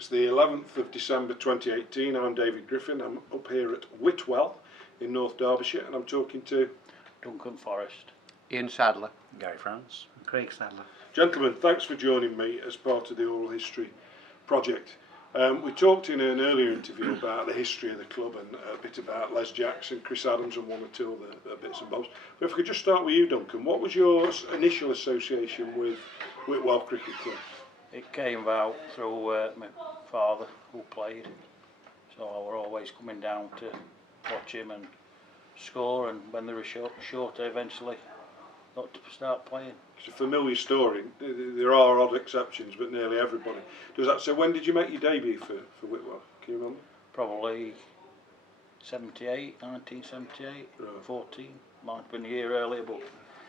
It's the 11th of December 2018. I'm David Griffin. I'm up here at Whitwell in North Derbyshire, and I'm talking to Duncan Forrest, Ian Sadler, Gary France, Craig Sadler. Gentlemen, thanks for joining me as part of the Oral History project. We talked in an earlier interview about the history of the club and a bit about Les Jackson, Chris Adams and one or two other bits and bobs. But if we could just start with you, Duncan, what was your initial association with Whitwell Cricket Club? it came about through my father who played, so I were always coming down to watch him and score, and when they were shorter eventually got to start playing. It's a familiar story. There are odd exceptions, but nearly everybody does that. So when did you make your debut for Whitwell? Can you remember? Probably 1978, Right. 14, might have been a year earlier, but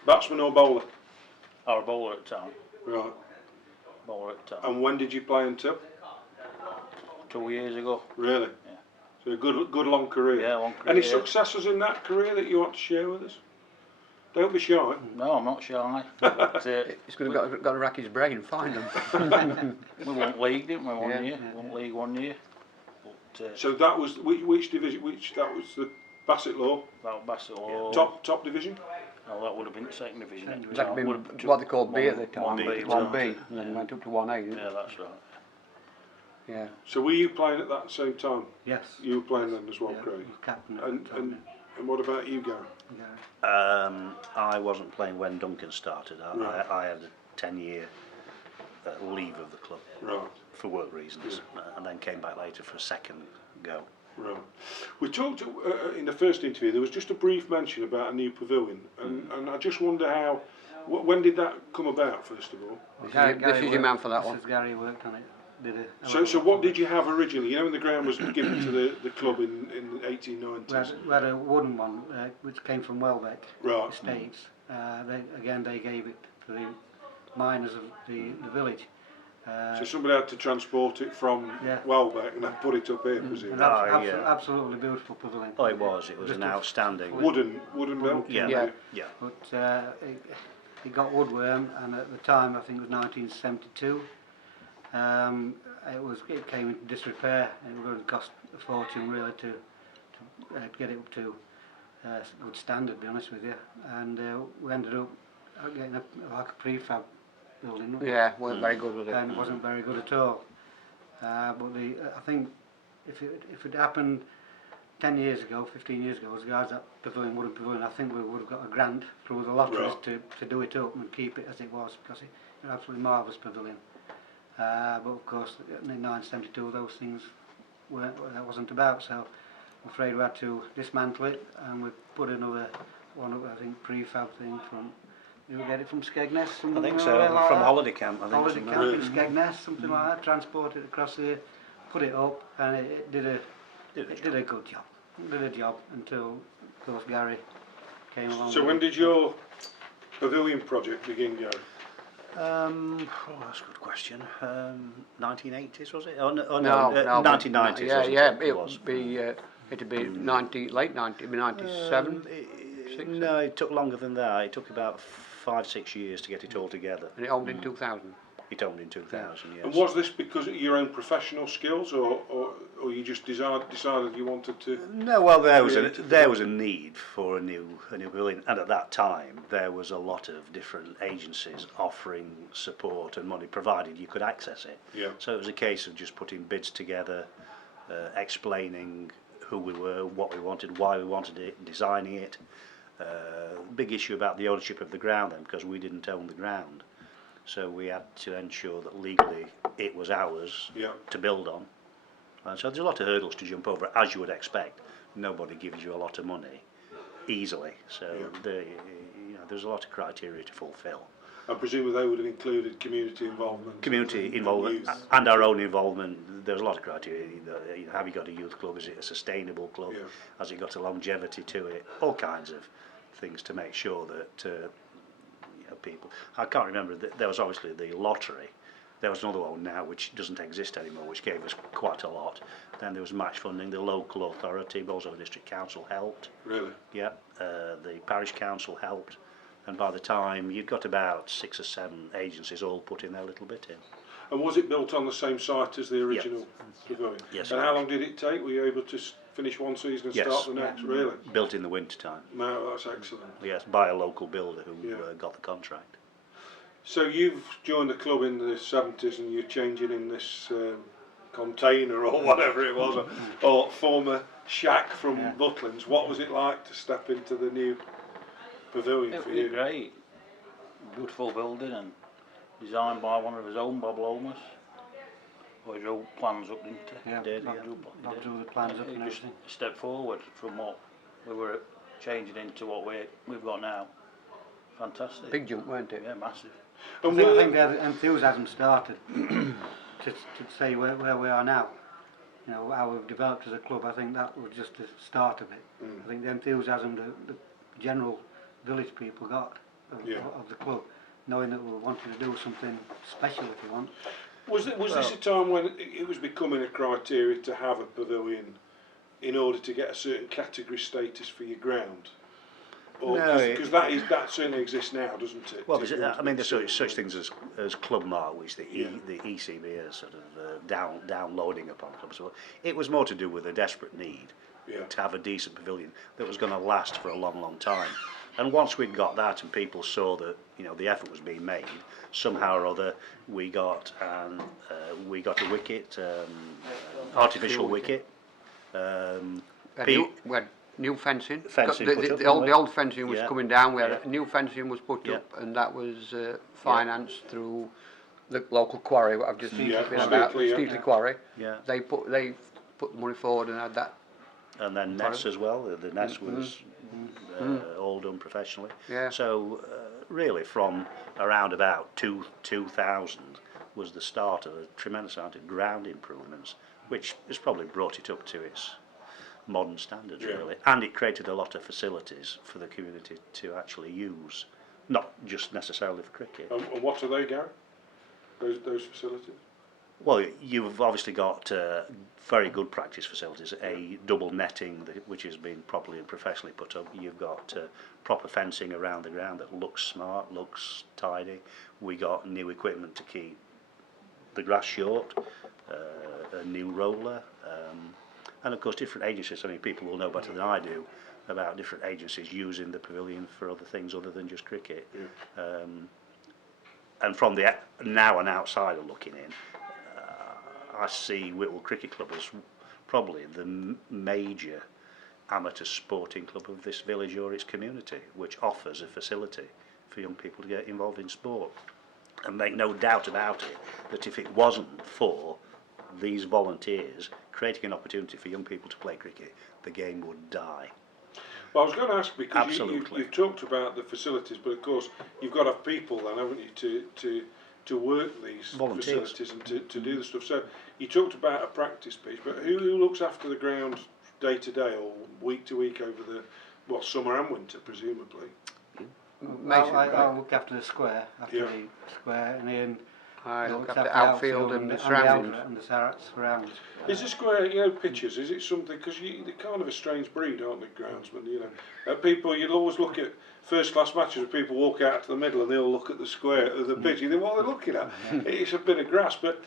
Batsman or bowler? I was a bowler at the time. Right. Bowler at the time. And when did you play until? 2 years ago. Really? Yeah. So a good long career. Yeah, long career. Any successes in that career that you want to share with us? Don't be shy. No, I'm not shy. But, he's got to rack his brain and find them. we won league, didn't we, one Yeah. year? Won league 1 year. But, So that was which division? That was the Bassett Law about Bassett Law. top division. Oh, that would have been the second division. It's like been Would have what they called B at the time. 1B, 1B, and then went up to 1A. didn't it? Yeah, that's right. Yeah. So were you playing at that same time? Yes. You were playing then as well, Yeah, Craig. he was captain at And the time, and what about you, Gary? yeah. I wasn't playing when Duncan started. Right. I had a 10-year leave of the club Right. for work reasons, and then came back later for a second go. Right. We talked in the first interview. There was just a brief mention about a new pavilion, and I just wonder how. When did that come about? First of all. This is your man for that this one. is Gary worked on it. Did a So what did you have originally? You know, when the ground was given to the club in the 1890s. We had a wooden one which came from Welbeck Right. Estates. They gave it to the miners of the village. So somebody had to transport it from Yeah. Welbeck and put it up here, was it? An yeah. absolutely beautiful pavilion. Oh, it was an Just a outstanding. Wooden built. Yeah, Yeah. yeah. But it got woodworm, and at the time I think it was 1972. It came into disrepair. It was going to cost a fortune really to get it up to good standard, to be honest with you. And we ended up getting like a prefab building. Yeah, weren't very good with it. And it wasn't very good at all. But I think if it happened 10 years ago, 15 years ago, as guys that pavilion, wooden pavilion, I think we would have got a grant through the lotteries Right. to do it up and keep it as it was, because it's an absolutely marvellous pavilion. But of course, in 1972, those things that wasn't about, so I'm afraid we had to dismantle it, and we put another one up, I think, prefab thing from. You get it from Skegness? I think so. From Holiday Camp. I think Holiday somewhere. camp in Skegness, something like that. Transport it across here, put it up, and it did a good job. Did a job until, of course, Gary came along. So when did your pavilion project begin, Gary? That's a good question. 1980s was it? Oh, no, No, 1990s. Yeah, wasn't yeah. it? It would be. It'd be late 90. It'd be 97. No, it took longer than that. It took about 5-6 years to get it all together. And it opened in 2000. It opened in 2000, yes. And was this because of your own professional skills, or you just decided you wanted to? No, well, there was a need for a new pavilion, and at that time there was a lot of different agencies offering support and money, provided you could access it. Yeah. So it was a case of just putting bids together, explaining who we were, what we wanted, why we wanted it, designing it. Big issue about the ownership of the ground then, because we didn't own the ground. So we had to ensure that legally it was ours to build on. And so there's a lot of hurdles to jump over, as you would expect. Nobody gives you a lot of money easily, so there's a lot of criteria to fulfil. I presume they would have included community involvement. Community involvement and our own involvement. There's a lot of criteria. Have you got a youth club? Is it a sustainable club? Yeah. Has it got a longevity to it? All kinds of things to make sure that people. I can't remember. There was obviously the lottery. There was another one now which doesn't exist anymore, which gave us quite a lot. Then there was match funding. The local authority, Bolsover District Council helped. Really? Yeah. The parish council helped. And by the time you'd got about 6 or 7 agencies all putting their little bit in. And was it built on the same site as the original pavilion? Yes, And it how was. long did it take? Were you able to finish one season and Yes. start the next? Really? Built in the winter time. No, that's excellent. Yes, by a local builder who Yeah. got the contract. So you've joined the club in the 70s and you're changing in this container or whatever it was, or former shack from Butlins. What was it like to step into the new pavilion It for was you? great. Beautiful building and designed by one of his own, Bob Lomas. Or his old plans up, didn't he? Yeah, Did, Bob, yeah. Bob drew the plans up and It just everything. a step forward from what we were changing into what we've got now. Fantastic. Big jump, weren't it? Yeah, massive. And I were- think the enthusiasm started to say where we are now. You know, how we've developed as a club, I think that was just the start of it. I think the enthusiasm the general village people got of the club, knowing that we wanted to do something special, if you want. Was this a time when it was becoming a criteria to have a pavilion in order to get a certain category status for your ground? Or No, because that certainly exists now, doesn't it? Well, If you want to there's be such things as club mark, which the Yeah. ECB is sort of downloading upon clubs. So it was more to do with a desperate need Yeah. to have a decent pavilion that was going to last for a long, long time. And once we'd got that, and people saw that the effort was being made, somehow or other we got a wicket, artificial wicket. We had new fencing. Fencing The, put the, up, the, old, wasn't the it? old fencing was Yeah. coming down. We had Yeah. new fencing was put Yeah. up, and that was financed through the local quarry. What I've just Yeah, been about, Steepley, yeah. Steepley Quarry. Yeah. They put the money forward and had that. And then nets as well. The nets was all done professionally. Yeah. So really, from around about 2000 was the start of a tremendous amount of ground improvements, which has probably brought it up to its modern standards, Yeah. really. And it created a lot of facilities for the community to actually use, not just necessarily for cricket. And what are they, Gary? Those facilities? Well, you've obviously got very good practice facilities, a double netting which has been properly and professionally put up. You've got proper fencing around the ground that looks smart, looks tidy. We got new equipment to keep the grass short, a new roller, and of course different agencies. I mean, people will know better than I do about different agencies using the pavilion for other things other than just cricket. Yeah. And from the now an outsider looking in, I see Whitwell Cricket Club as probably the major amateur sporting club of this village or its community, which offers a facility for young people to get involved in sport. And make no doubt about it that if it wasn't for these volunteers creating an opportunity for young people to play cricket, the game would die. Well, I was going to ask because Absolutely. you've talked about the facilities, but of course you've got to have people then, haven't you, to work these Volunteers. facilities and to do the stuff. So you talked about a practice pitch, but who looks after the ground day to day or week to week over the summer and winter, presumably? I'll look after the square, Yeah. the square, and then I he look looks after after the outfield and the surroundings. and the surroundings. Is the square, pitches, is it something, because they're kind of a strange breed, aren't they, groundsmen, people, you'll always look at first class matches where people walk out to the middle and they'll look at the square of the pitch, you think, what are they looking at? It's a bit of grass, but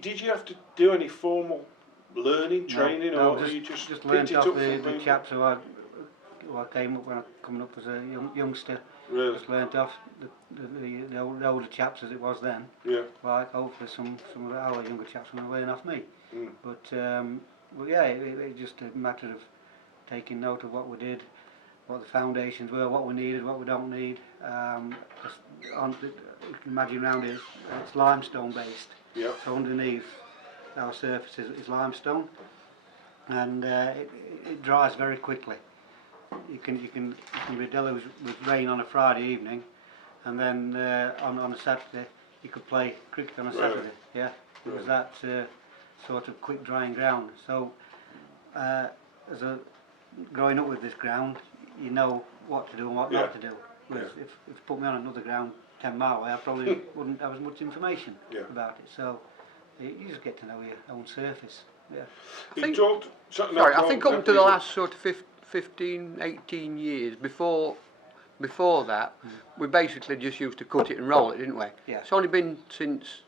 did you have to do any formal learning, training, No, or you just picked learnt it off up the from people? chaps who I came up when I coming up as a youngster. Really? Just learnt off the older chaps as it was then. Yeah. Like hopefully some of our younger chaps will learn off me. Mm. But yeah, it just a matter of taking note of what we did, what the foundations were, what we needed, what we don't need. You can imagine around it, it's limestone based. Yeah. So underneath our surface is limestone, and it dries very quickly. You can be deluged with rain on a Friday evening, and then on a Saturday you could play cricket on a Right. Saturday. Yeah, it was that sort of quick drying ground. So growing up with this ground, you know what to do and what not to do. Whereas if you put me on another ground 10 miles away, I probably wouldn't have as much information about it. So you just get to know your own surface. Yeah. think- I I think up to the last sort of 15, 18 years before that, we basically just used to cut it and roll it, didn't we? Yeah. It's only been since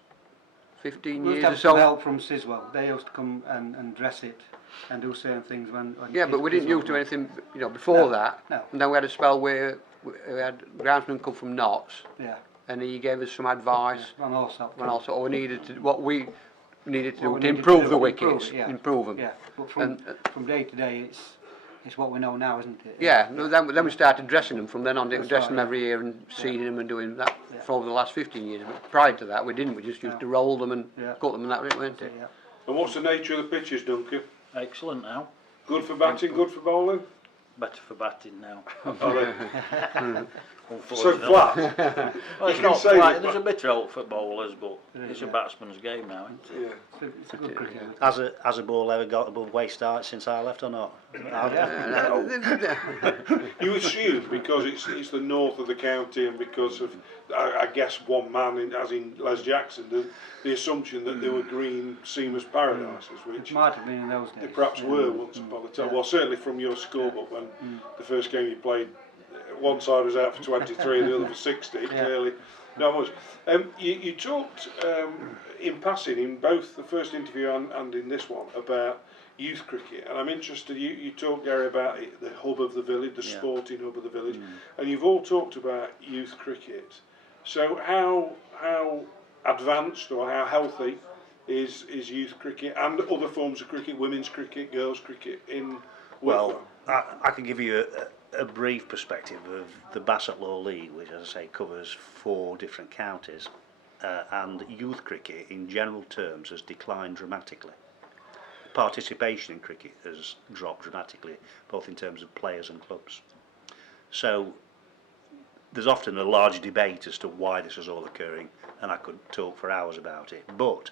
15 We years used to or have some so. help from Siswell. They used to come and dress it and do certain things when Yeah, but we didn't Siswell used to do come. anything, you know, before No, that. no. And then we had a spell where we had groundsman come from Notts, Yeah, and he gave us some advice yeah, on all sorts. on also what we needed to What we do to needed improve do, the improve wickets, it, yeah. improve them. Yeah, but from day to day, it's what we know now, isn't it? Yeah, no, then we started dressing them from then on. We That's dressed them right, every year and seeding them and doing that Yeah. for over the last 15 years. But prior to that, we didn't. We just used No. to roll them and Yeah. cut them and that, weren't it? Yeah. And what's the nature of the pitches, Duncan? Excellent now. Good for batting, good for bowling? Better for batting now. Are they? So Unfortunately. flat? Well, it's You can not say quite, that, there's a but- bit of help for bowlers, but It is, it's a yeah. batsman's game now, isn't it? Yeah. It's a good cricket. Has a ball ever got above waist height since I left or not? You assume because it's the north of the county and because of, I guess, one man, as in Les Jackson, the assumption that they were green seamers paradises, It which might have been in those days. they perhaps yeah. were once upon a time. Yeah. Well, certainly from your scorebook when the first game you played, one side was out for 23 and the other for 60, clearly not much. You talked in passing in both the first interview and in this one about youth cricket, and I'm interested, you talked, Gary, about it, the hub of the village, the sporting hub of the village, and you've all talked about youth cricket. So how advanced or how healthy is youth cricket and other forms of cricket, women's cricket, girls' cricket in Whitwell? Well, I can give you a brief perspective of the Bassett Law League, which, as I say, covers 4 different counties, and youth cricket, in general terms, has declined dramatically. Participation in cricket has dropped dramatically, both in terms of players and clubs. So there's often a large debate as to why this is all occurring, and I could talk for hours about it. But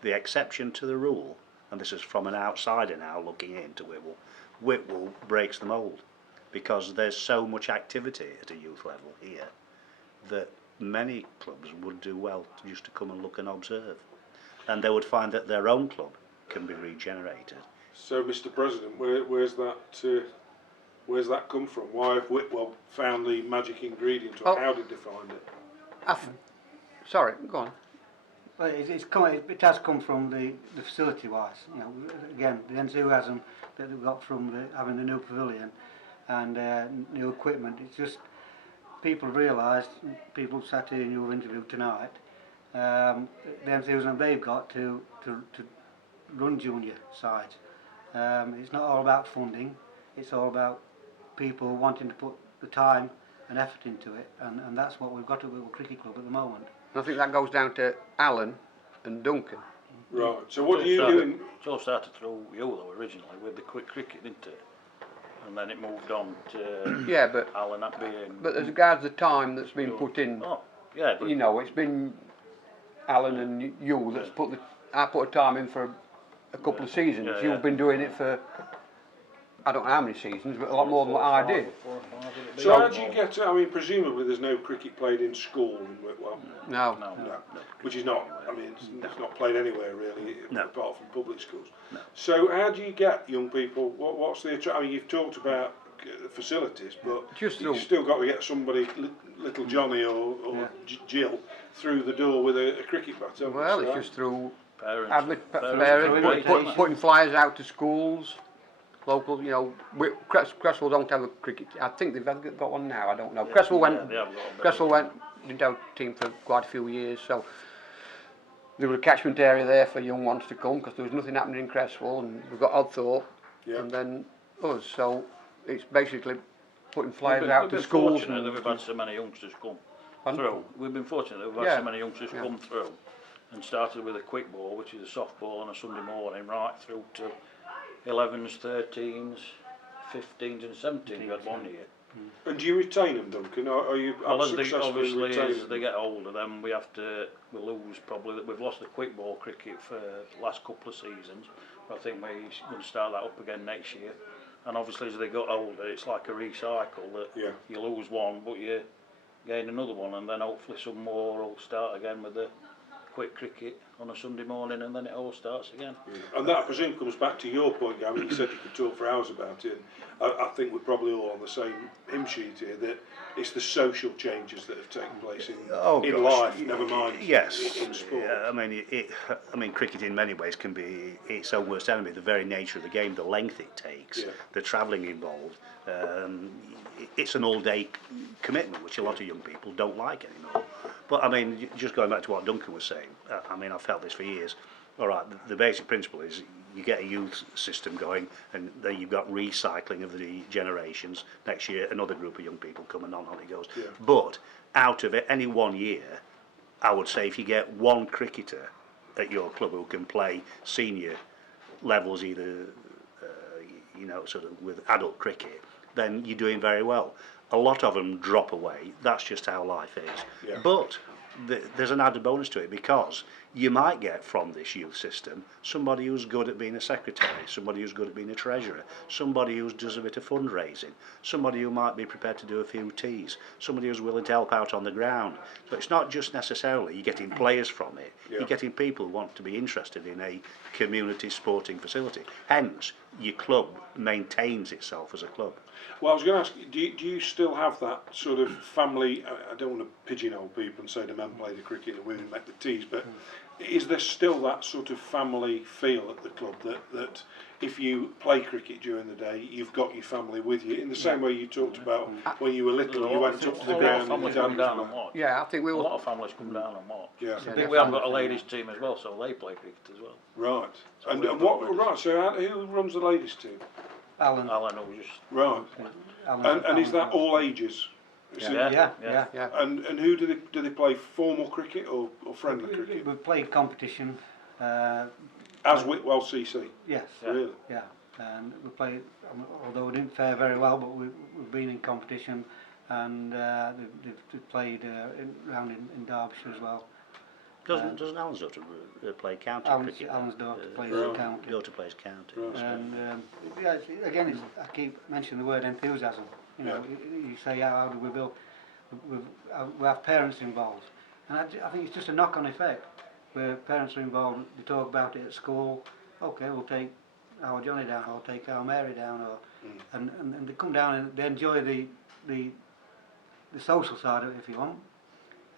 the exception to the rule, and this is from an outsider now looking into Whitwell breaks the mould, because there's so much activity at a youth level here that many clubs would do well just to come and look and observe, and they would find that their own club can be regenerated. So, Mr. President, where's that come from? Why have Whitwell found the magic ingredient, or Oh. how did they find it? Sorry, go on. Well, it has come from the facility-wise. You know, again, the enthusiasm that they've got from having the new pavilion and new equipment. It's just people realised, people sat here in your interview tonight, the enthusiasm they've got to run junior sides. It's not all about funding. It's all about people wanting to put the time and effort into it, and that's what we've got at Whitwell Cricket Club at the moment. I think that goes down to Alan and Duncan. Right. So what do you do? It all started through you though originally with the quick cricket, didn't it? And then it moved on to Yeah, but Alan that being. as regards the time that's been put in, Oh, yeah, but you know, it's been Alan and you that's I put a time in for a couple of seasons. Yeah, You've yeah. been doing it for, I don't know how many seasons, but a lot more than what I did. 4 or 5, would it be? So how do you get it? I mean, presumably there's no cricket played in school in Whitwell. No. No. No, which is not. I mean, it's not played anywhere really, No. apart from public schools. No. So how do you get young people? What's the I mean, you've talked about facilities, but Just you've through- still got to get somebody, little Johnny or Jill, through the door with a cricket bat. haven't you? Well, So it's just through Parents, parents putting flyers out to schools, local, you know. Cresswell don't have a cricket. I think they've got one now. I don't know. Cresswell they have got a bit. didn't have a team for quite a few years, so there was a catchment area there for young ones to come because there was nothing happening in Cresswell, and we've got Oddthorpe, Yeah. and then us. So it's basically putting flyers We've out been to schools. fortunate that we've had so many youngsters come Pardon? through. We've been fortunate that we've had Yeah. so many youngsters Yeah. come through, and started with a quick ball, which is a softball on a Sunday morning, right through to 11s, 13s, 15s and 17s. We had one year. And do you retain them, Duncan? Or are you Well, as they, successfully obviously retaining as they get older, then we lose probably. We've lost the quick ball cricket for the last couple of seasons. But I think we're going to start that up again next year. And obviously as they got older, it's like a recycle that Yeah. you lose one, but you gain another one, and then hopefully some more will start again with the quick cricket on a Sunday morning, and then it all starts again. And that, I presume, comes back to your point, Gavin. You said you could talk for hours about it. I think we're probably all on the same hymn sheet here, that it's the social changes that have taken place in life, never mind in sport. I mean, cricket in many ways can be its own worst enemy. The very nature of the game, the length it takes, the travelling involved. It's an all-day commitment, which a lot of young people don't like anymore. But I mean, just going back to what Duncan was saying, I mean, I've felt this for years. All right, the basic principle is you get a youth system going, and then you've got recycling of the generations. Next year, another group of young people come, and on it goes. Yeah. But out of it, any 1 year, I would say if you get one cricketer at your club who can play senior levels, either sort of with adult cricket, then you're doing very well. A lot of them drop away. That's just how life is. Yeah. But there's an added bonus to it, because you might get from this youth system somebody who's good at being a secretary, somebody who's good at being a treasurer, somebody who does a bit of fundraising, somebody who might be prepared to do a few teas, somebody who's willing to help out on the ground. So it's not just necessarily you're getting players from it, you're getting people who want to be interested in a community sporting facility. Hence, your club maintains itself as a club. Well, I was going to ask, do you still have that sort of family, I don't want to pigeonhole people and say the men play the cricket and the women make the teas, but is there still that sort of family feel at the club that if you play cricket during the day, you've got your family with you, in the same way you talked about when you were little, you went up to the ground and your dad was down there? and watch. Yeah, I think we A will. lot of families come down and watch. Yeah. I think we have got a ladies team as well, so they play cricket as well. Right. So And we have got what? ladies. Right. So who runs the ladies team? Alan. Alan will just Right. Alan And is that all ages? Is it- Yeah. And who do they play formal cricket or friendly cricket? We've played competition. As Whitwell CC. Yes. Really? Yeah. And we played, although we didn't fare very well, but we've been in competition, and they've played around in Derbyshire as well. Doesn't Alan's daughter play county cricket? Alan's daughter plays county. Daughter plays county. Right. And again, I keep mentioning the word enthusiasm. You know, you say how do we build? We have parents involved, and I think it's just a knock-on effect where parents are involved. They talk about it at school. Okay, we'll take our Johnny down, or take our Mary down, or and they come down and they enjoy the social side of it, if you want.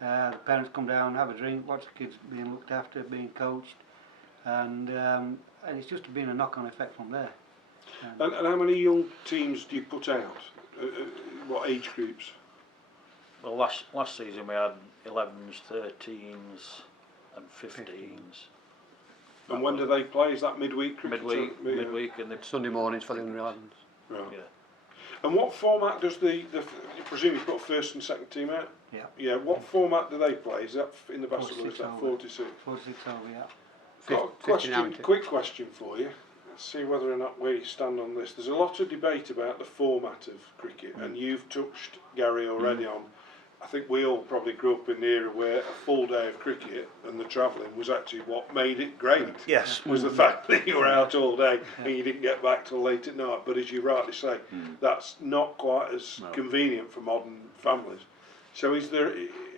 The parents come down, have a drink, watch the kids being looked after, being coached, and it's just been a knock-on effect from there. And how many young teams do you put out? What age groups? well, last season we had 11s, 13s, and 15s. And when do they play? Is that midweek cricket? Midweek, and Sunday mornings for the under 11s. Right. yeah. And what format does the you presume you put first and second team out? Yeah. Yeah. What format do they play? Is that in the basketball? Is 46 that over. 46? 46 over, yeah. Got a 50 question, now, quick question for you. Let's see whether or not we stand on this. There's a lot of debate about the format of cricket, and you've touched, Gary, already on. I think we all probably grew up in the era where a full day of cricket and the travelling was actually what made it great. Yes. Was the fact that you were out all day and you didn't get back till late at night. But as you rightly say, that's not quite as convenient for modern families. So is there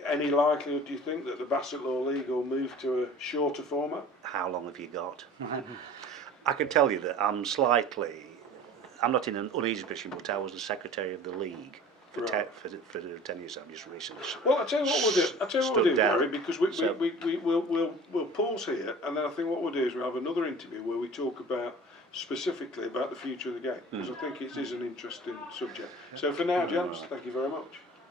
any likelihood, do you think, that the Basset Law League will move to a shorter format? How long have you got? I can tell you that I'm not in an uneasy position, but I was the secretary of the league for, Right. for 10 years. I've just recently Well, I tell you what we'll do. I tell you what we'll do, stood down. Gary, because we'll pause here, and then I think what we'll do is we'll have another interview where we talk about specifically about the future of the game, because I think it is an interesting subject. So for now, gents, thank you very much.